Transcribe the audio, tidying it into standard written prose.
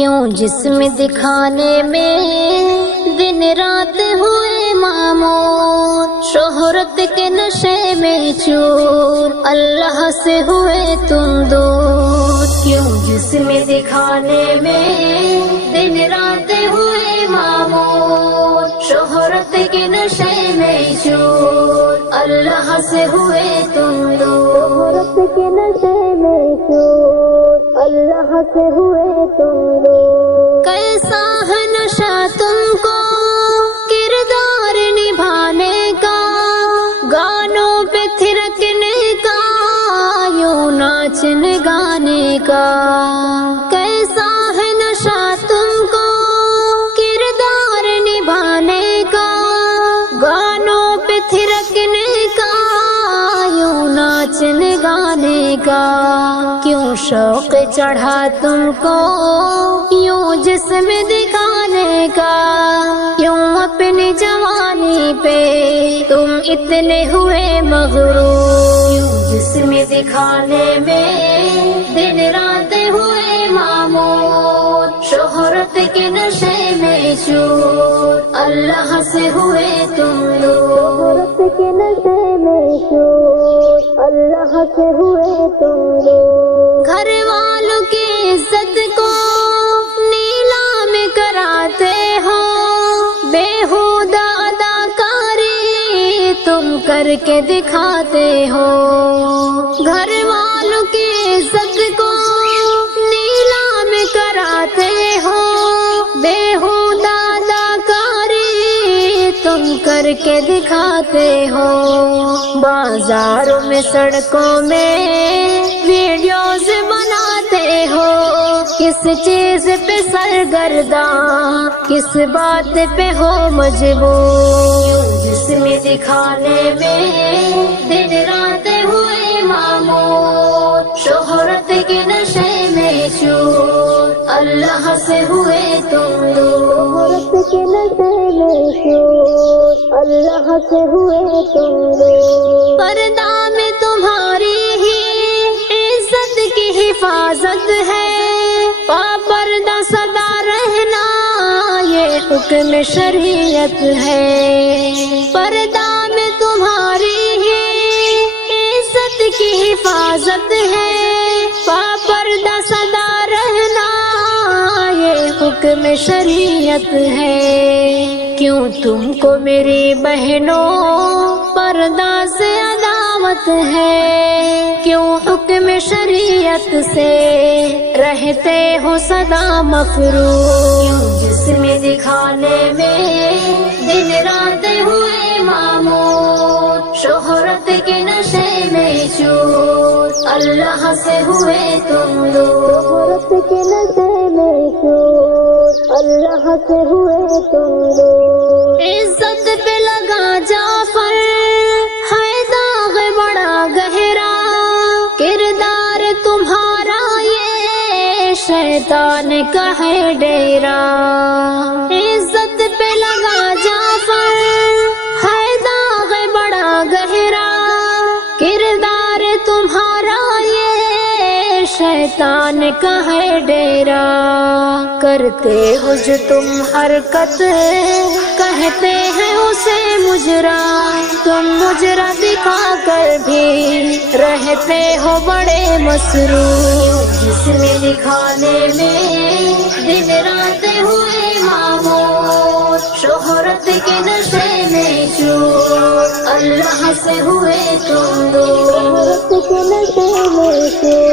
کیوں جسم دکھانے میں دن رات ہوئے معمور، شہرت کے نشے میں چور، اللہ سے ہوئے تم دور۔ کیوں جسم دکھانے میں دن رات ہوئے معمور، شہرت کے نشے میں چور، اللہ سے ہوئے تم دور۔ شہرت کے نشے میں چور، اللہ سے ہوئے تم دور۔ کیسا ہے نشہ تم کو کردار نبھانے کا، گانوں پہ تھرکنے کا، یوں ناچنے گانے کا۔ کیسا ہے نشہ تم کو کردار نبھانے کا، گانوں پہ تھرکنے کا، یوں ناچنے گانے کا۔ کیوں شوق چڑھا تم کو یوں جسم دکھانے کا، کیوں اپنی جوانی پہ تم اتنے ہوئے مغرور۔ کیوں جسم دکھانے میں دن رات ہوئے معمور، شہرت کے نشے میں چور، اللہ سے ہوئے تم دور۔ شہرت کے نشے میں چور، اللہ سے ہوئے تم دور۔ گھر والوں کی عزت کو نیلام کراتے ہو، بیہودہ اداکاری تم کر کے دکھاتے ہو۔ گھر والوں کی عزت کو نیلام کراتے ہو، بیہودہ اداکاری تم کر کے دکھاتے ہو۔ بازاروں میں سڑکوں میں ویڈیوز بناتے ہو، کس چیز پہ سرگرداں، کس بات پہ ہو مجبور۔ جسم دکھانے میں دن رات ہوئے معمور، شہرت کے نشے میں چور، اللہ سے ہوئے تم دور۔ شہرت کے نشے میں چور، اللہ سے ہوئے تم دور۔ پردہ میں تمہاری ہی عزت کی حفاظت ہے، پابردہ سدا رہنا یہ حکم شریعت ہے۔ پردہ میں تمہاری ہی عزت کی حفاظت ہے، پابردہ سدا رہنا یہ حکم شریعت ہے۔ کیوں تم کو میری بہنوں پردہ سے عداوت ہے، کیوں حکم شریعت سے رہتے ہو صدا مفرور۔ کیوں جسم دکھانے میں دن رات ہوئے معمور، شہرت کے نشے میں چور، اللہ سے ہوئے تم دور۔ شہرت کے نشے میں چور، اللہ سے ہوئے تم دور۔ عزت پہ لگا جعفر ہے داغ بڑا گہرا، کردار تمہارا یہ شیطان کا ہے ڈیرا۔ عزت پہ لگا جعفر ہے داغ بڑا گہرا، کردار تمہارا یہ شیطان کا ہے ڈیرا۔ کرتے ہو جو تم حرکت کہتے ہیں اسے مجرا، تم مجرا دکھا کر بھی رہتے ہو بڑے مسرور۔ جسم دکھانے میں دن رات ہوئے معمور، شہرت کے نشے میں چور، اللہ سے ہوئے تم دور۔ شہرت کے نشے میں چور،